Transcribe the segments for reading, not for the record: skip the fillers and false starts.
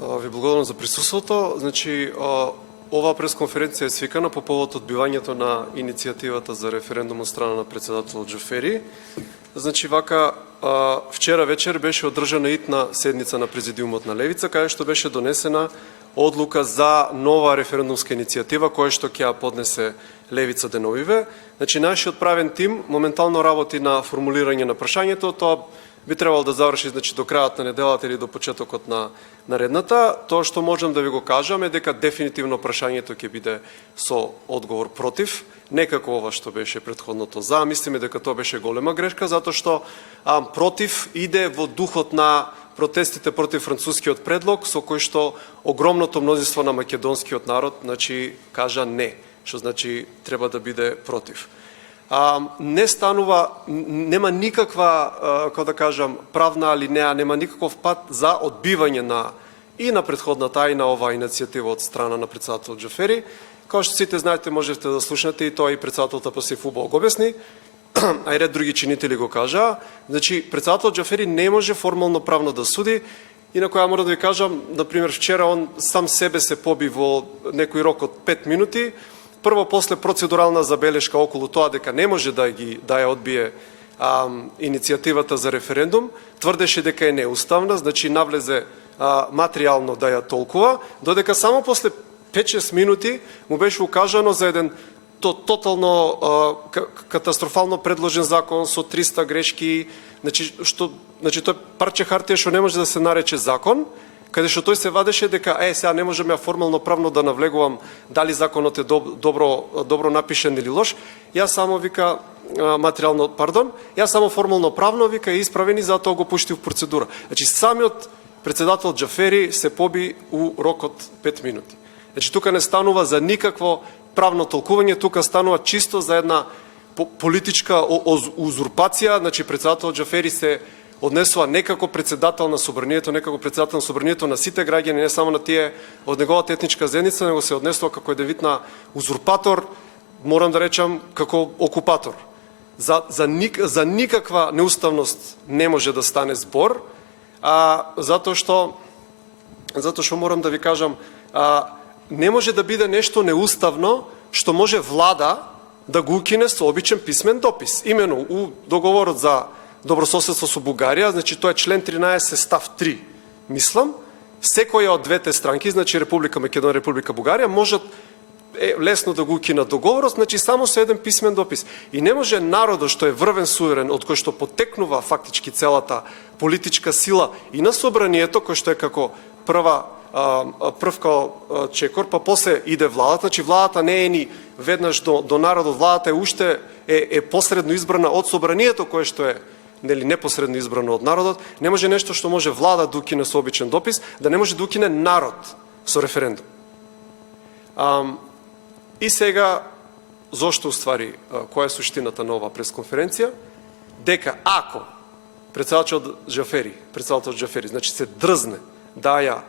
Ви благодарам за присуството. Значи, оваа пресконференција е свикана по повод одбивањето на иницијативата за референдум од страна на председателот Џафери. Значи, вака, вчера вечер беше одржана итна седница на Президиумот на Левица, каде што беше донесена одлука за нова референдумска иницијатива, која што ќе ја поднесе Левица деновиве. Значи, нашиот правен тим моментално работи на формулирање на прашањето. Тоа би требало да заврши, значи, до крајот на неделата или до почетокот на наредната. Тоа што можам да ви го кажам е дека дефинитивно прашањето ќе биде со одговор против, не како ова што беше претходното за. Мислиме дека тоа беше голема грешка, затоа што против иде во духот на протестите против францускиот предлог, со кој што огромното мнозинство на македонскиот народ, значи, кажа не, што значи треба да биде против. Не станува, нема никаква, како да кажам, правна алинеја, нема никаков пат за одбивање и на претходната, и на оваа иницијатива од страна на председателот Џафери. Како што сите знаете, можете да слушнете и тоа и председателот Апасиф убаво го објасни, а и ред други чинители го кажа. Значи, председателот Џафери не може формално правно да суди. Инако ја мора да ви кажам, например, вчера он сам себе се поби во некој рок од 5 минути, прво после процедурална забелешка околу тоа дека не може да ја одбие иницијативата за референдум, тврдеше дека е неуставна, значи навлезе материјално да ја толкува, додека само после 5-6 минути му беше укажано за еден тотално катастрофално предложен закон со 300 грешки, значи тој парче хартија што не може да се нарече закон, каде што тој се вадеше дека сега не можам ја формално правно да навлегувам дали законот е добро напишен или лош. Јас само вика материјално, јас само формално правно вика исправени, затоа го пушти в процедура. Значи самиот председател Џафери се поби у рок од 5 минути. Значи тука не станува за никакво правно толкување, тука станува чисто за една политичка узурпација. Значи председател Џафери се однесува не како председател на собранието, не како председател на собранието на сите граѓани, не само на тие од неговата етничка заедница, него се однесува како еден вид на узурпатор, морам да речам како окупатор. За никаква неуставност не може да стане збор, затоа што морам да ви кажам, не може да биде нешто неуставно што може влада да го укине со обичен писмен допис. Имено у договорот за добрососедство со Бугарија, значи тоа е член 13 став 3. Мислам, секоја од двете странки, значи Република Македонија, Република Бугарија, можат лесно да го укинат договорот, значи само со еден писмен допис. И не може народот што е врвен суверен, од кој што потекнува фактички целата политичка сила и на собранието, кој што е како прв као чекор, па после иде владата, значи владата не е ни веднаш до народот, владата е уште посредно избрана од собранието, кое што е непосредно избрано од народот. Не може нешто што може влада да укине со обичен допис, да не може да укине народ со референдум. И сега, зошто уствари, која е суштината на оваа пресконференција? Дека ако председателот Џафери, значи се дрзне да ја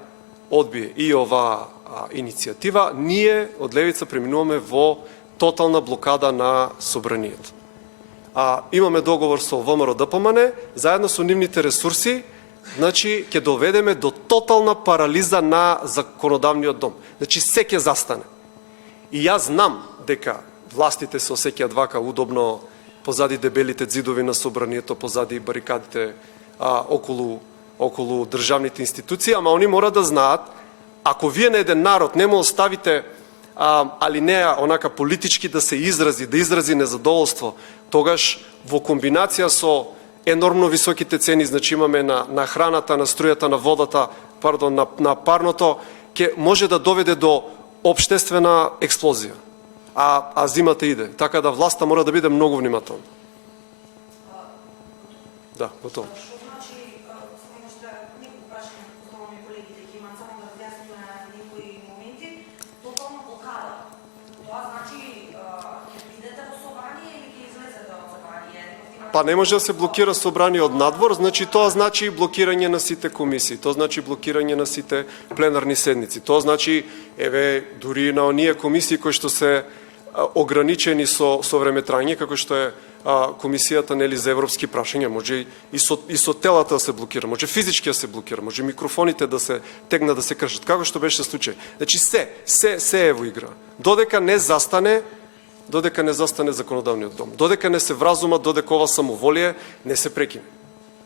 одбие и оваа иницијатива, ние од Левица преминуваме во тотална блокада на собранието. Имаме договор со ВМРО ДПМН, заедно со нивните ресурси, значи ќе доведеме до тотална парализа на законодавниот дом. Значи се ќе застане. И јас знам дека властите се осеќаат вака удобно позади дебелите ѕидови на собранието, позади барикадите околу државните институции, ама они мора да знаат, ако вие на еден народ не му оставите алинеја онака политички да се изрази незадоволство, тогаш во комбинација со енормно високите цени, значи имаме на храната, на струјата, на водата, на парното, ќе може да доведе до општествена експлозија. А зимата иде. Така да власта мора да биде многу внимателна. Да, готово. Па не може да се блокира собрание од надвор, значи тоа значи блокирање на сите комисии, тоа значи блокирање на сите пленарни седници, тоа значи, дури на оние комисии кои што се ограничени со времетрање, како што е комисијата нели за европски прашања, може и со телата да се блокира, може физички да се блокира, може микрофоните да се тегнат да се кршат, како што беше случај. Значи се е во игра. Додека не застане законодавниот дом, додека не се вразума, додека ова самоволие не се прекине.